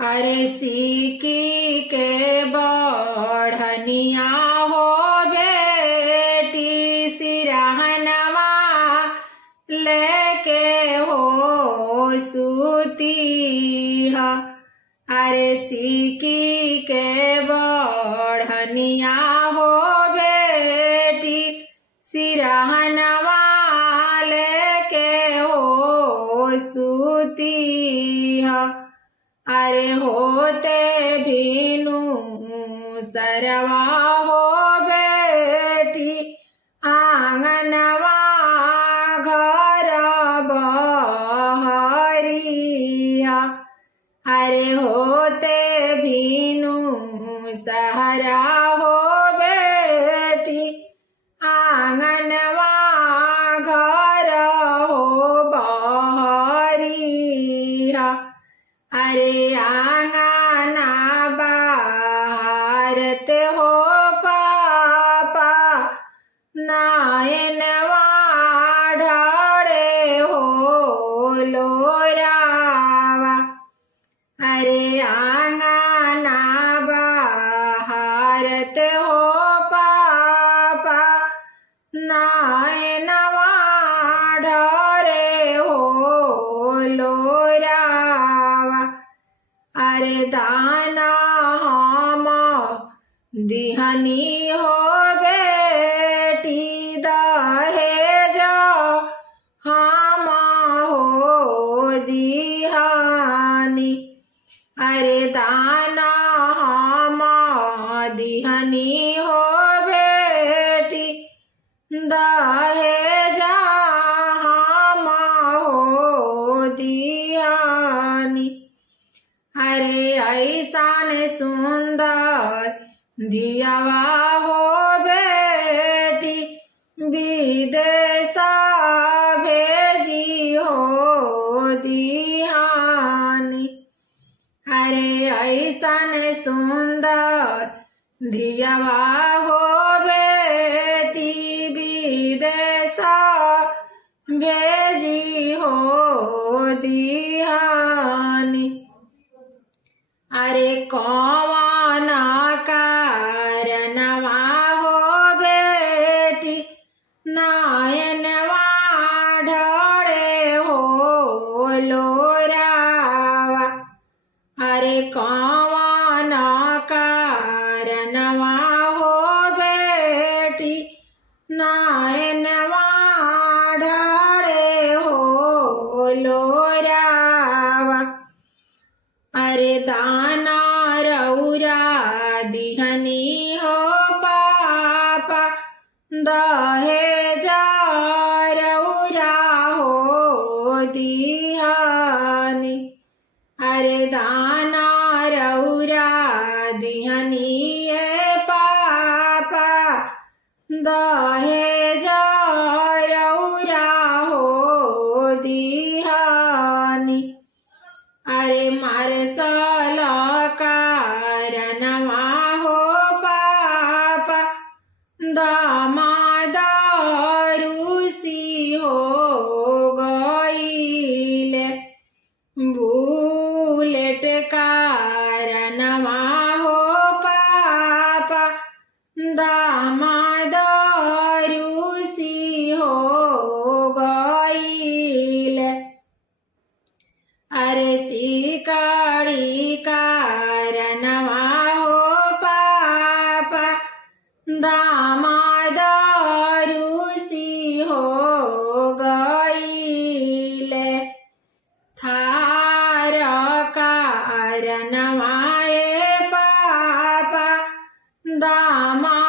अरे सीकी के बढ़निया हो बेटी सिरहनवा लेके हो सूती है। अरे सीकी के बढ़निया हो बेटी सिरहनवा लेके हो सूती है। अरे होते भीनु सरवा हो बेटी आंगनवा घर बहरिया। अरे होते भीनु सहरा हो बेटी आंगनवा घर हो बहरिया। अरे आंगना बाहरत हो पापा नायनवा ढाड़े हो लोरावा। अरे आंगना बाहरत हो पापा नायनवा ढाड़े हो लोरावा। अरे दाना हम दिहनी हो बेटी दहेज हम हो दिहानी। अरे दाना हम दिहनी हो बेटी दहेज हम हो दिहानी। अरे ऐसान सुंदर धियावा हो बेटी विदेश भेजी हो दिहानी। अरे ऐसान सुंदर धियावा हो बेटी विदेश भेजी हो दिहानी। अरे कौन कारणवा हो बेटी नायनवा ढाड़े हो लोरावा। अरे कौन कारणवा हो बेटी नायनवा ढाड़े हो लोरावा। अरे दाना रौरा दिहनी हो पापा दहेज रौरा हो दिहानी। अरे दाना रौरा दिहनी पापा दहेज रौरा हो दिहानी। अरे मारसल कारणवा हो पापा दामाद रूसी हो गईले। बुलेट कारणवा हो पापा दामाद रूसी हो गईले। अरे सिकाड़ी कारणवा हो पापा दामाद रूसी हो गईले। थार कारणवा पापा दामाद